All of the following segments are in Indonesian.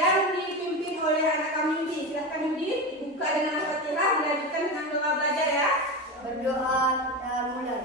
yang dipimpin oleh anak kami ini. Silahkan Yudi buka dengan Al-Fatihah, dilanjutkan dengan doa belajar ya. Berdoa kita mulai.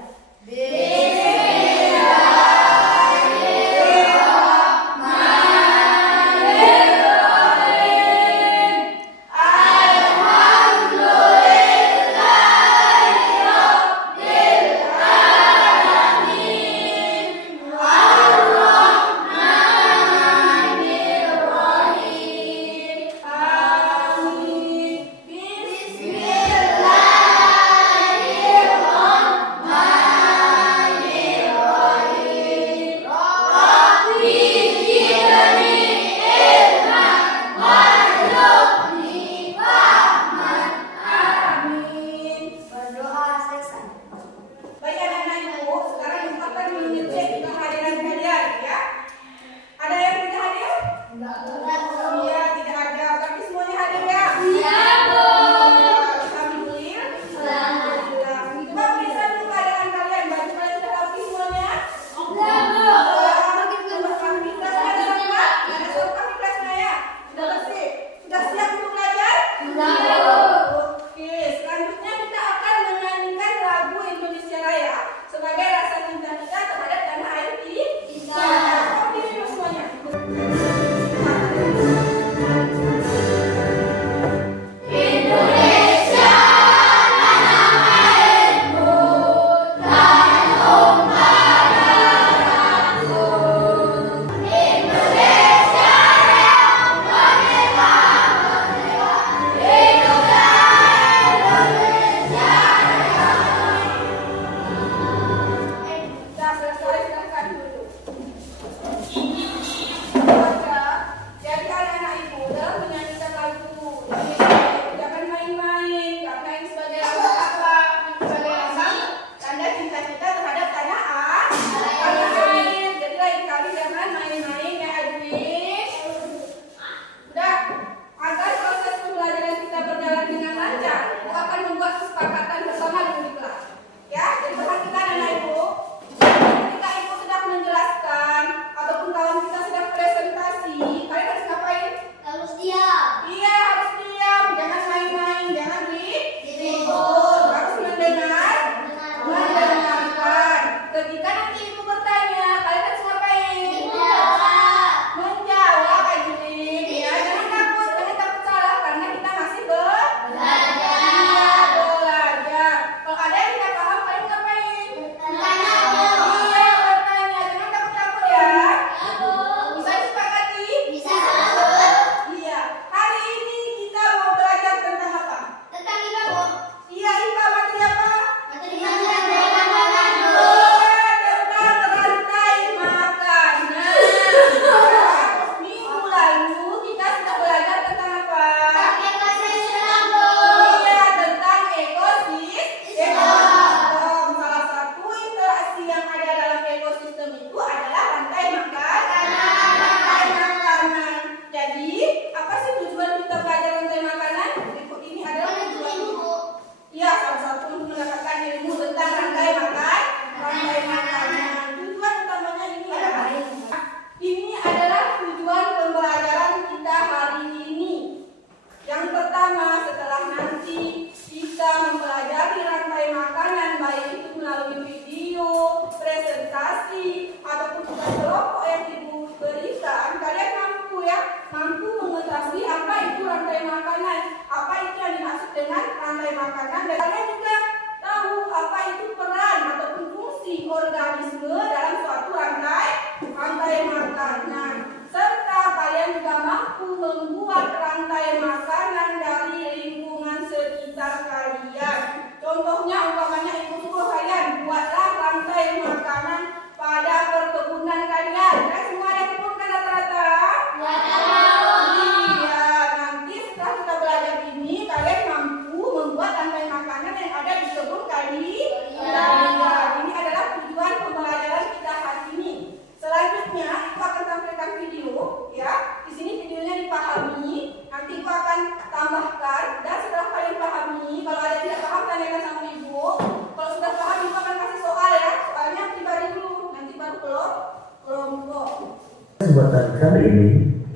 Kesempatan kali ini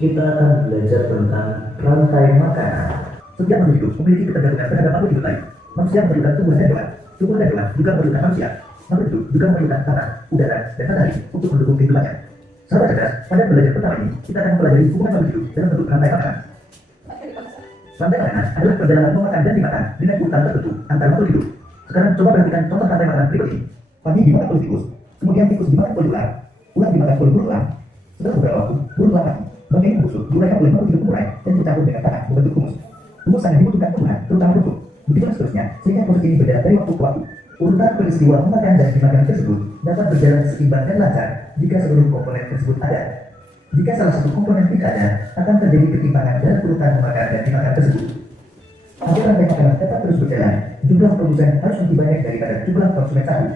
kita akan belajar tentang rantai makanan. Setiap makhluk hidup memiliki ketergantungan terhadap makhluk hidup lain. Manusia memerlukan tumbuhan dan hewan. Tumbuhan dan hewan juga memerlukan manusia. Makhluk hidup juga memerlukan tanah, udara, dan matahari untuk mendukung kehidupannya. Sahabat cerdas, pada belajar pertama ini, kita akan mempelajari hubungan makhluk hidup dalam bentuk rantai makanan. Rantai makanan adalah perjalanan memakan dan dimakan dengan urutan tertentu antar makhluk hidup. Sekarang coba perhatikan contoh rantai makanan berikut ini. Pagi dimakan oleh tikus, kemudian tikus dimakan oleh ular, ular dimakan oleh burung elang. Setelah beberapa waktu, burung elang mati. Bagian yang busuk diuraikan oleh makhluk hidup pengurai dan dicampur dengan tanah membentuk humus. Humus sangat dibutuhkan tumbuhan, terutama rumput. Begitulah seterusnya, sehingga proses ini berjalan dari waktu ke waktu. Urutan peristiwa memakan dan dimakan tersebut dapat berjalan seimbang dan lancar jika seluruh komponen tersebut ada. Jika salah satu komponen tidak ada, akan terjadi ketimpangan dalam urutan memakan dan dimakan tersebut. Agar rantai makanan tetap terus berjalan, jumlah produsen harus lebih banyak daripada jumlah konsumen satu.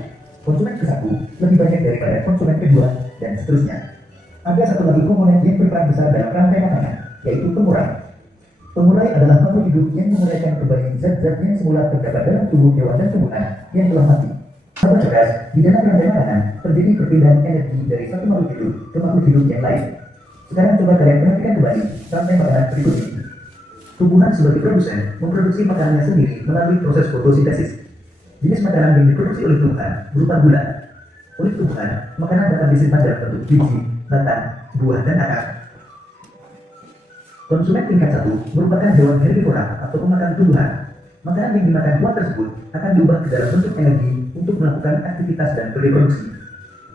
Konsumen ke satu lebih banyak daripada konsumen kedua, dan seterusnya. Ada satu lagi komponen yang berperan besar dalam rantai makanan, yaitu pengurai. Pengurai adalah makhluk hidup yang menguraikan kembali zat-zat yang semula terdapat dalam tubuh hewan dan tumbuhan yang telah mati. Sahabat cerdas, di dalam rantai makanan terjadi perpindahan energi dari satu makhluk hidup ke makhluk hidup yang lain. Sekarang coba kalian perhatikan kembali rantai makanan berikut ini. Tumbuhan sebagai produsen memproduksi makanannya sendiri melalui proses fotosintesis. Jenis makanan yang diproduksi oleh tumbuhan berupa gula. Oleh tumbuhan, makanan dapat disimpan dalam bentuk biji, batang, buah, dan akar. Konsumen tingkat 1 merupakan hewan herbivora atau pemakan tumbuhan. Makanan yang dimakan hewan tersebut akan diubah ke dalam bentuk energi untuk melakukan aktivitas dan reproduksi.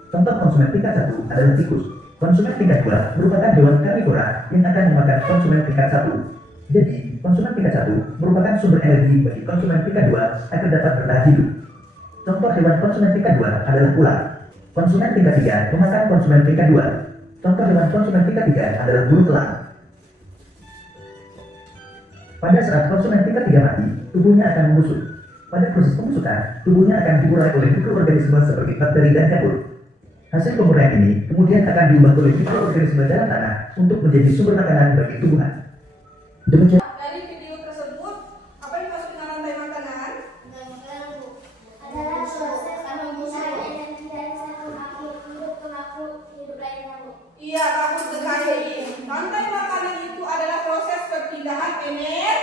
Contoh konsumen tingkat 1 adalah tikus. Konsumen tingkat 2 merupakan hewan karnivora yang akan memakan konsumen tingkat 1. Jadi, konsumen tingkat 1 merupakan sumber energi bagi konsumen tingkat 2 agar dapat bertahan hidup. Contoh hewan konsumen tingkat 2 adalah ular. Konsumen tingkat 3 memakan konsumen tingkat 2. Contoh hewan konsumen tingkat 3 adalah burung elang. Pada saat konsumen tingkat 3 mati, tubuhnya akan membusuk. Pada proses pembusukan, tubuhnya akan diurai oleh mikroorganisme seperti bakteri dan jamur. Hasil penguraian ini kemudian akan diubah oleh mikroorganisme dalam tanah untuk menjadi sumber makanan bagi tumbuhan. Demikian. Dari video tersebut, apa yang dimaksud dengan rantai makanan? Adalah proses pembusukan energi dari satu makhluk hidup ke makhluk hidup lainnya, Bu. Iya, bagus sekali. Rantai makanan itu adalah proses perpindahan energi.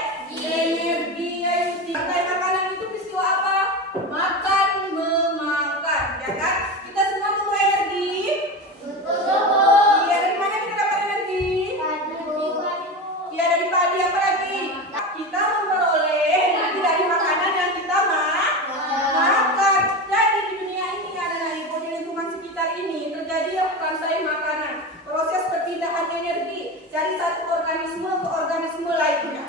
Rantai makanan itu peristiwa apa? Makan, memakan, ya kan? Kita semua butuh energi. Iya, dari mana kita dapat energi? Iya, dari padi, apa lagi? Kita memperoleh energi dari makanan yang kita makan. Jadi di dunia ini adalah di lingkungan sekitar ini terjadi rantai makanan, proses perpindahan energi dari satu organisme ke organisme lainnya.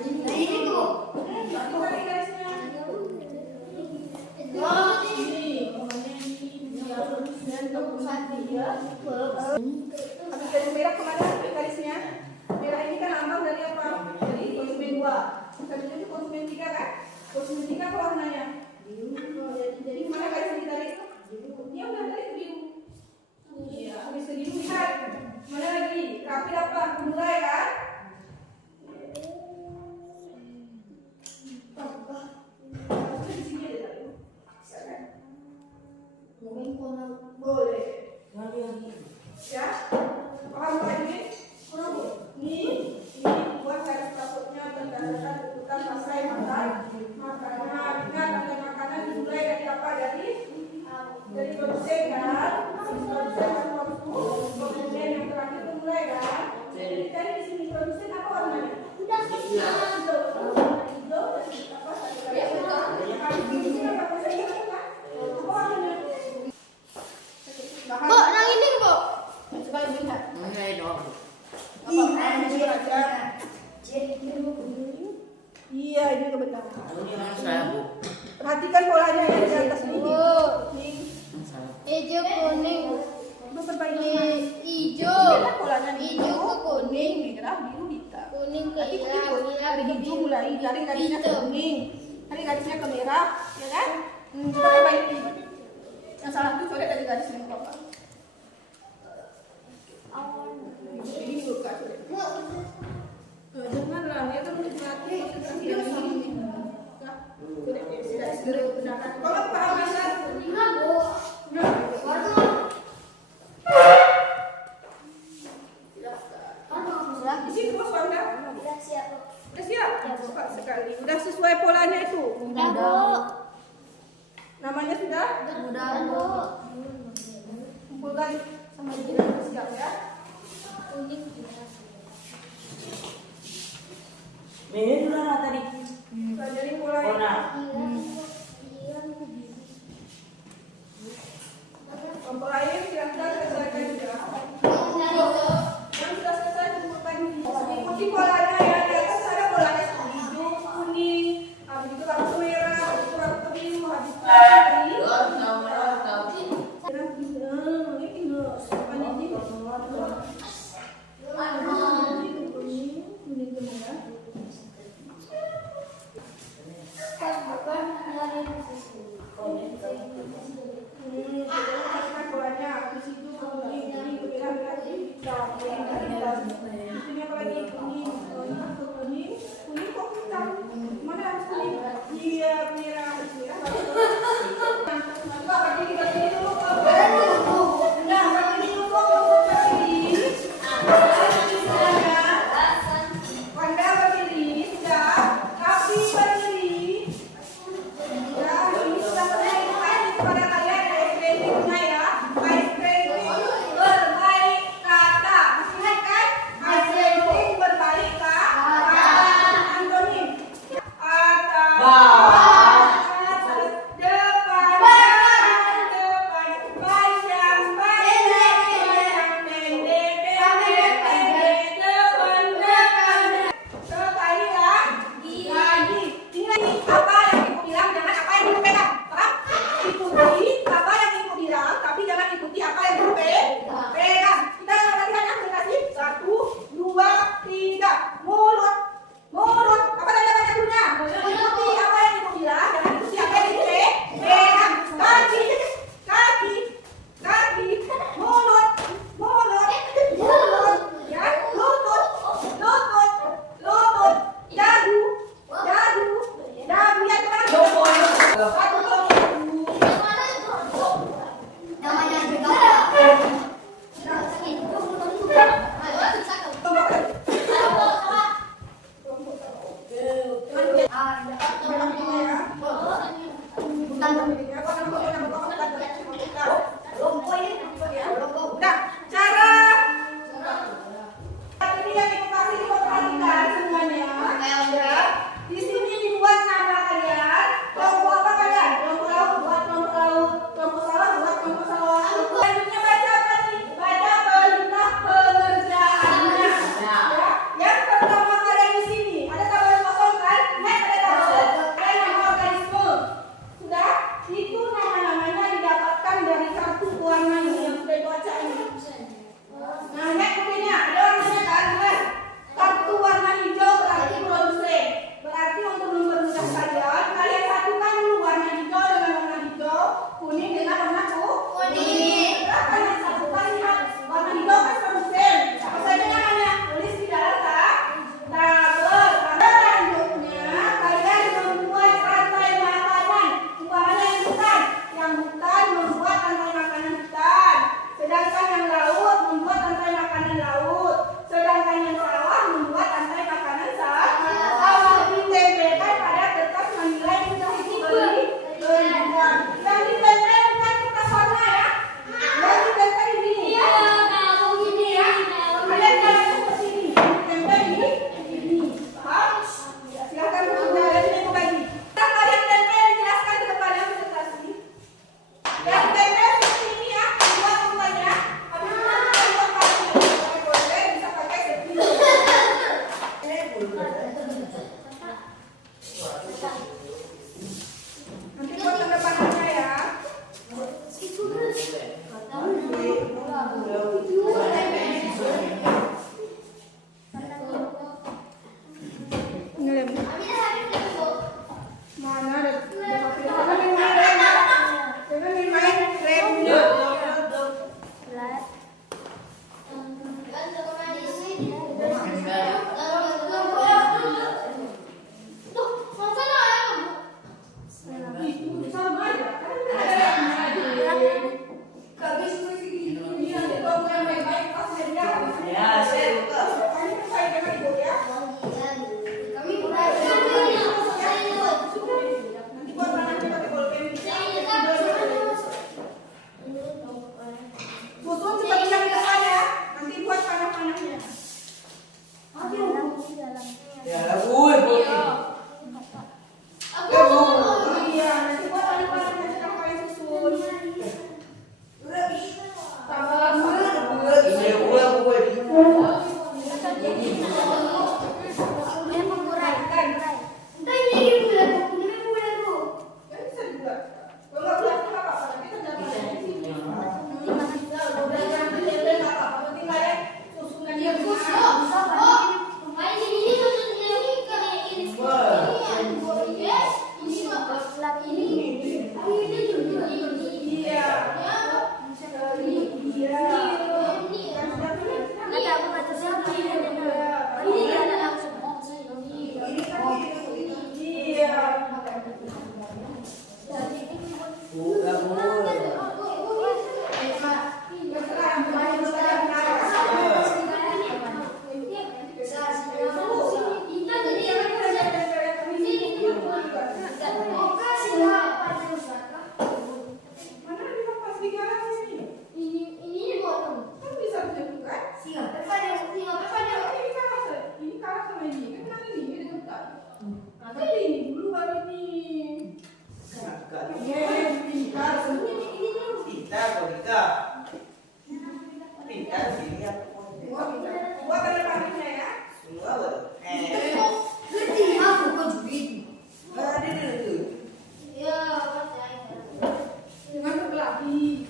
Satu lagi garisnya. Habis garis merah kemana garisnya? Merah ini kan lambang dari apa? Dari konsumen 2. Selanjutnya itu konsumen 3 kan? Konsumen 3 apa warnanya? Jadi kemana garis yang ditarik? Dia udah tarik ke biru. Iya, habis ke biru lihat. Mana lagi? Rapi apa? Mulai kan? Harusnya di sini ada tadi. Bisa kan? Boleh. Ya, paham Pak ini? Ini buat garis takutnya berdasarkan urutan pasai makanan. Ingat makanan dimulai dari apa? Dari produsen kan? Produsen yang terakhir itu mulai kan? Jadi cari di sini produsen apa warnanya? Hijau. Apa? Apa warnanya? Bu, nang ini Bu. Coba lihat. Iya, ini kebenaran. Perhatikan polanya yang di atas ini. Hijau kuning. Itu perbaiki. Hijau. Lihat polanya Hijau ke kuning. merah, biru, hitam. Kuning ke Nanti hitam, ikut merah dari ke hijau biru. mulai, tarik garisnya ke Hitam. kuning, tarik garisnya ke merah, ya kan? Kita perbaiki. Yang salah itu coret dari garisnya ke bawah. Ini buka coret. Janganlah, dia kan menikmati konsentrasi dari sini. Nah, coret ya, sudah kebenaran. Kalau paham asal, di sini bos Wanda. Udah siap? Cepat sekali. Udah sesuai polanya itu? Udah, Bu. Namanya sudah? Udah, Bu. Kumpulkan sama ibu siap ya. Kuning. Ini sudah tadi. Pelajari polanya. Warna. Kelompok lain silahkan selesaikan juga. Yang sudah selesai kumpulkan ikuti polanya ya. Di atas ada polanya hijau, kuning, habis itu kartu merah, habis itu kartu biru, habis itu Pintar. Pintar, bonita. Pintar, sini aku mau. Buat tanda panggilnya ya. Semua baru. Aku kok juga. Ada dulu. Ya, Dengan kebelahi.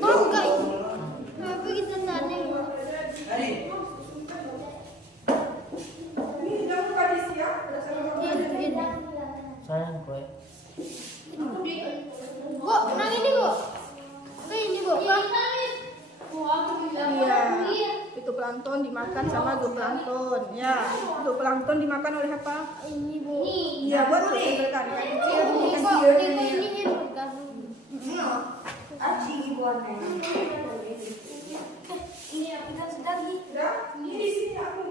mau enggak? Kenapa kita tanya? Hari. Ini jangan lupa disiap. Sayang kue. Kok, nang ini kok? Ini kok? Iya. Itu plankton dimakan sama zooplankton. Ya, zooplankton dimakan oleh apa? Ini bu. Iya, buat ikan. Ini kita sedang di. Ya, ini di sini aku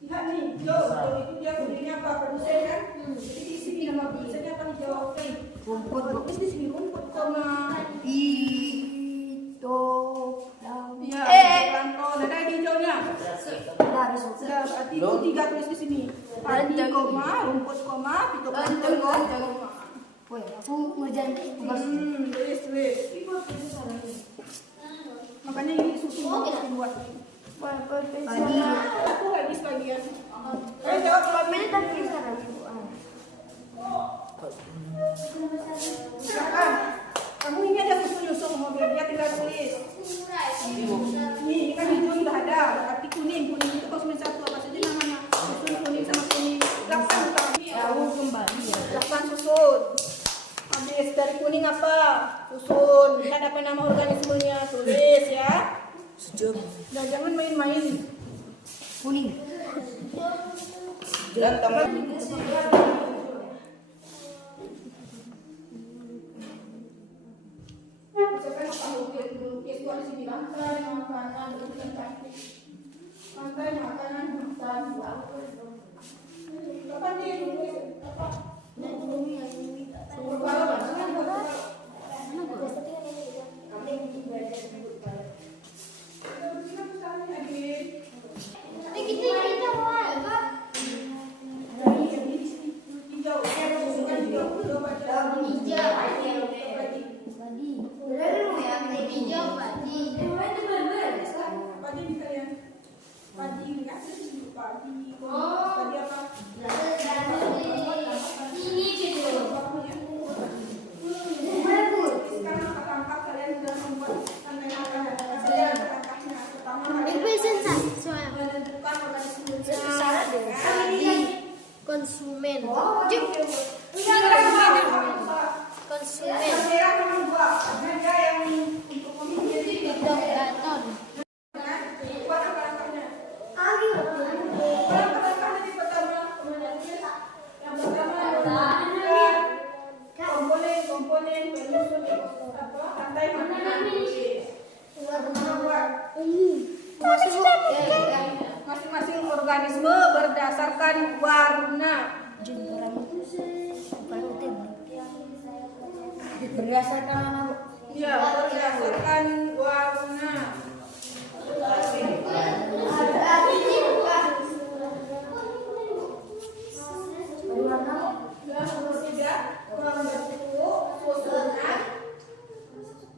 lihat nih, hijau. Kalau itu dia kuningnya apa? Produsen kan? Jadi di sini nama produsennya apa hijau? Oke. Rumput. Terus di sini rumput koma. Iya, plankton. Ada yang hijaunya. Sudah, berarti itu 3 tulis di sini. Padi koma, rumput koma, fitoplankton koma. Woi, aku ngerjain tugas. Tulis. Makanya ini susu buat. Padi. Aku lagi sebagian. Ayo jawab kalau Ini tak bisa lagi bu. silakan. Kamu ini ada susu nyusul mobil dia tinggal tulis. Nih kan hijau sudah ada, arti kuning itu konsumen satu apa saja namanya? Susun kuning sama kuning. Laksan Tahu kembali ya. Laksan susun. Habis dari kuning apa? Susun. Lihat apa nama organismenya, tulis ya. Sejam. Dan jangan main-main. Kuning. Dan teman. Misalkan apa lukis di sini lantai makanan bukan cantik. Lantai makanan bukan kapan dia lukis apa? Sumber balapan kan? Konsumen. Konsumen. Fitoplankton. Komponen penyusun apa rantai makanan. Masing-masing organisme berdasarkan warna. Berdasarkan mana bu? Ya, berdasarkan warna. Susunan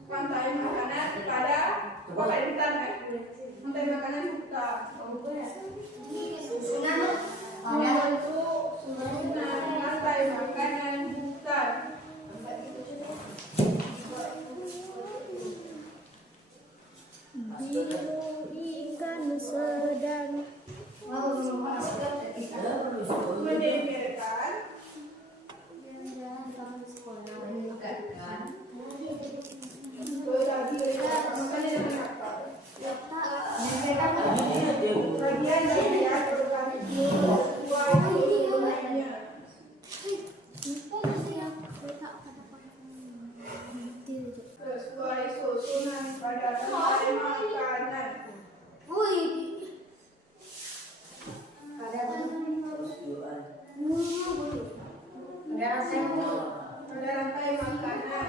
rantai makanan pada hutan kan? Rantai makanan hutan. Susunan rantai makanan hutan. Ikan sedang Mendengarkan bagian dari sesuai susunan pada rantai makanan. Pada rantai makanan.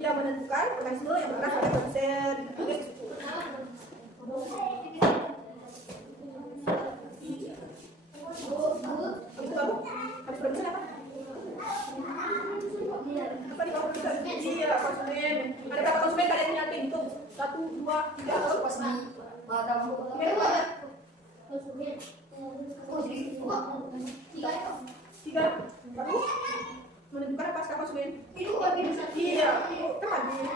yang menentukan mekanisme yang bergerak pada produsen. Habis produsen apa? Apa di bawah produsen? Iya, konsumen. Ada berapa konsumen kalian yakin itu? 1, 2, 3, atau tiga? Baru menentukan apa sekarang konsumen? Iya, kan hadir.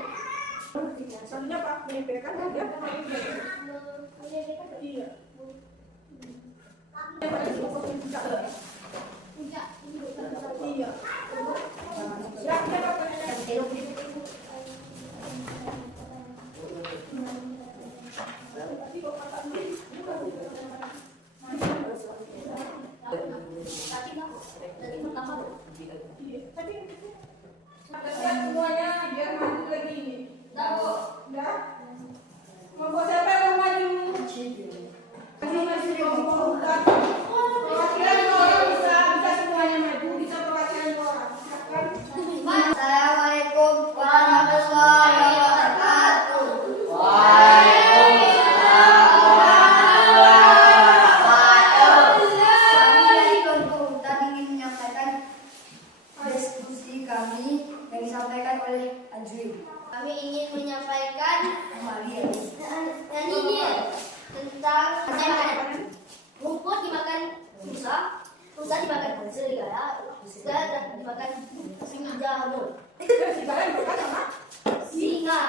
Selanjutnya apa? Menyampaikan harga. Iya. Yang pada disebut konsumen juga. Iya. Silakan apa pertanyaannya? Kasihan semuanya biar maju lagi ini. Udah? Kelompok siapa yang mau maju? Maju kelompok. Perwakilan 2 orang bisa semuanya maju, bisa perwakilan 2 orang. Silakan. Assalamualaikum warahmatullahi wabarakatuh. Kami dari kelompok hutan ingin menyampaikan diskusi kami yang disampaikan oleh Ajri. Kami ingin menyampaikan tentang rumput dimakan rusa dimakan serigala dimakan singa jamur. Serigala dimakan sama? Singa.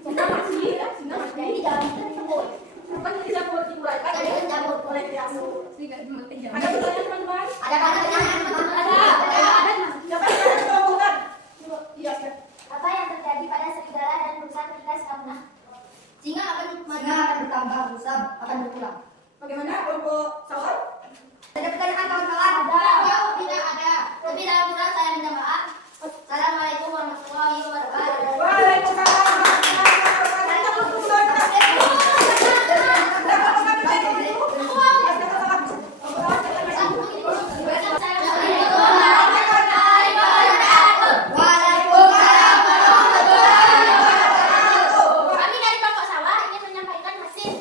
Singa mati ya? Singa mati. Ini jamur. Bukan jadi jamur diuraikan. Ada kan jamur. Oleh jamur. Ada Ada pertanyaan teman-teman? Ada pertanyaan? Ada. Siapa yang ada kelompok hutan? Iya, siap. Apa yang terjadi pada serigala dan rusa ketika singa punah? Singa akan bertambah, rusa akan berkurang. Bagaimana kelompok sawar? Ada pertanyaan kawan-kawan? Tidak ada. Tapi dalam kurang saya minta maaf. Assalamualaikum warahmatullahi wabarakatuh. Waalaikumsalam. Kami dari kelompok sawah ingin menyampaikan hasil.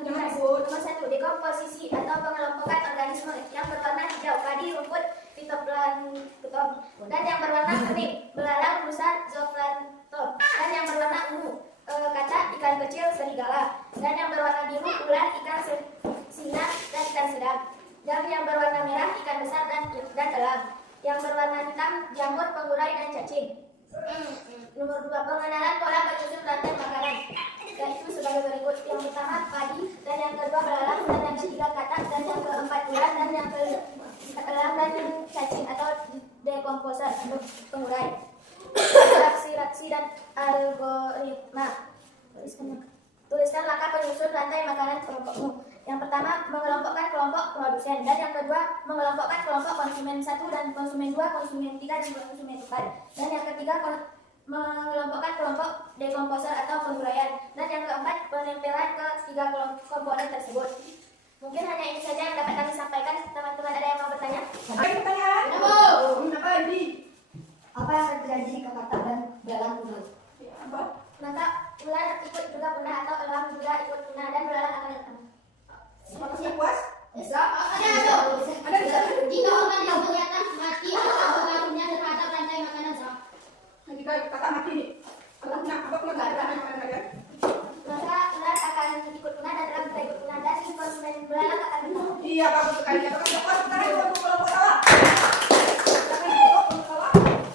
Nomor 1, dekomposisi atau pengelompokan organisme yang berwarna hijau, padi, rumput, fitoplankton, dan yang berwarna kuning, belalang, rusa, zooplankton, dan yang berwarna ungu, kaca, ikan kecil, serigala, dan yang berwarna biru, ular, ikan singa, dan ikan sedang, dan yang berwarna merah, ikan besar dan elang, yang berwarna hitam, jamur, pengurai, dan cacing. Nomor 2, pengenalan pola penyusun rantai makanan, yaitu sebagai berikut. Yang pertama padi, dan yang kedua belalang, dan yang ketiga katak, dan yang keempat ular, dan yang keenam dan cacing atau dekomposer untuk pengurai. Reaksi dan algoritma. Tuliskan langkah penyusun rantai makanan kelompokmu. Yang pertama, mengelompokkan kelompok produsen, dan yang kedua, mengelompokkan kelompok konsumen 1 dan konsumen 2, konsumen 3 dan konsumen 4. Dan yang ketiga, mengelompokkan kelompok dekomposer atau penguraian. Dan yang keempat, penempelan ke 3 komponen tersebut. Mungkin hanya ini saja yang dapat kami sampaikan. Teman-teman ada yang mau bertanya? Ada pertanyaan? Apa ini? Apa yang terjadi jika katak dan belalang punah? Apa? Maka ular ikut juga punah atau elang juga ikut punah dan belalang akan datang. Apakah sudah puas? Bisa? Ada bisa? Jika organ yang kelihatan mati atau pengaruhnya terhadap rantai makanan sah. Jika kata mati nih, apa pengaruh makanan kalian? Maka ular akan ikut punah dan elang juga ikut punah dan konsumen belalang akan datang. Iya, bagus sekali. Apakah sudah puas? Sekarang kelompok sawah.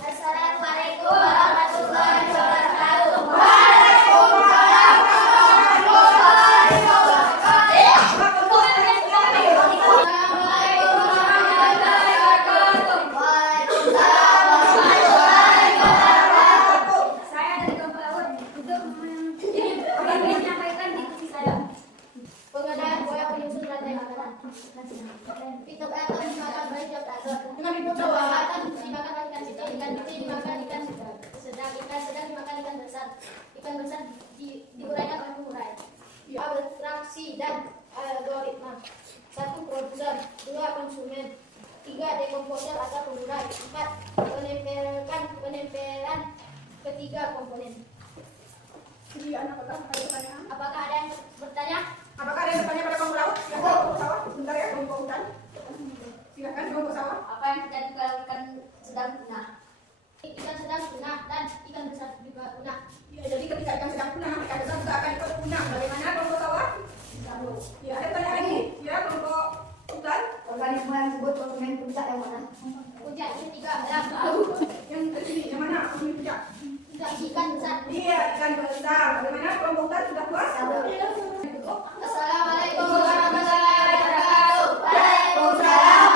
Assalamualaikum warahmatullahi wabarakatuh. Saya dari kelompok laut untuk menyampaikan diskusi saya. Pengadaan pola penyusun rantai makanan. Itu atau dimakan baik Dengan hidup sawah. dimakan ikan kecil, ikan kecil dimakan ikan sedang, ikan sedang dimakan ikan besar diuraikan oleh pengurai. Abstraksi dan algoritma. 1, produsen, 2, konsumen, 3, 3. Dekomposer atau pengurai. 4. Penempelan ketiga komponen. Kemudian apakah ada pertanyaan? Apakah ada yang bertanya? Apakah ada yang bertanya pada kelompok laut? Ya, kelompok sawah. Sebentar ya, kelompok hutan. Silakan kelompok sawah. Apa yang terjadi kalau ikan sedang punah? Ikan sedang punah dan ikan besar juga punah. Ya, jadi ketika ikan sedang punah, ikan besar juga akan ikut punah. Bagaimana kelompok sawah? Ya, ada pertanyaan lagi? Ya, kelompok hutan. Organisme yang disebut konsumen puncak yang mana? Puncak ini 3 dalam tahu. Yang sini, yang mana? Puncak. Puncak ikan besar. Iya, ikan besar. Bagaimana kelompok hutan sudah puas? Assalamualaikum warahmatullahi wabarakatuh. Waalaikumsalam.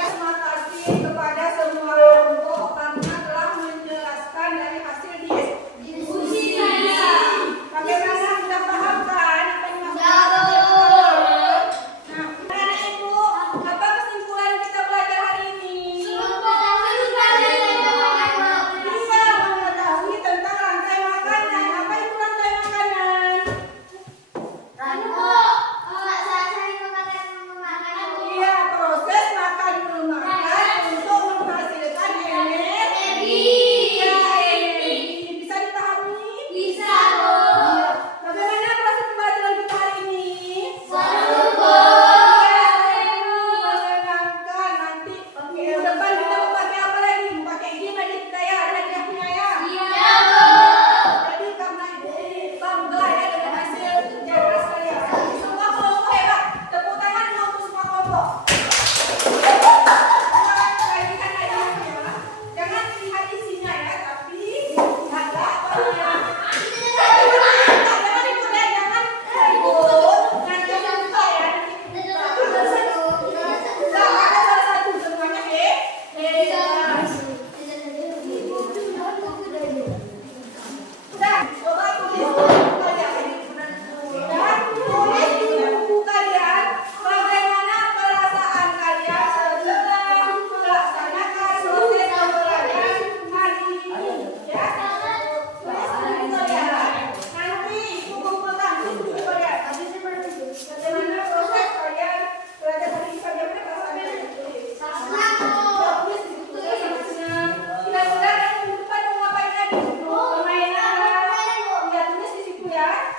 Terima kasih kepada semua kelompok karena telah menjelaskan dari hasil diskusi. Bagaimana sudah paham kan apa yang dimaksud? Nah, anak ibu, apa kesimpulan kita belajar hari ini? Bisa mengetahui tentang rantai makanan. Apa itu rantai makanan? Iya, proses makan memakan untuk menghasilkan energi. Ya, energi. Bisa dipahami? Iya. Bagaimana proses pembelajaran kita hari ini? Menyenangkan. Nanti minggu depan kita mau pakai apa lagi? Mau pakai game aja kita ya? Ada yang punya ya? Jadi karena ibu bangga ya dengan hasil kerja keras kalian. Semua kelompok hebat. Tepuk tangan untuk semua kelompok. Jangan lihat isinya ya, tapi lihat gambarnya. Jangan ikut ya, jangan ikut. Nanti yang buka ya. Nah, ada salah satu semuanya Udah, coba tulis buku kalian. Dan tulis di buku kalian bagaimana perasaan kalian setelah melaksanakan proses pembelajaran hari ini. Ya, tulis di buku kalian. Nanti ibu kumpulkan di buku kalian. Bagaimana proses kalian belajar hari ini? Bagaimana perasaannya? Tulis di buku kalian sama-sama. Kira-kira minggu depan mau ngapain lagi? Permainan. Ya, tulis di situ ya.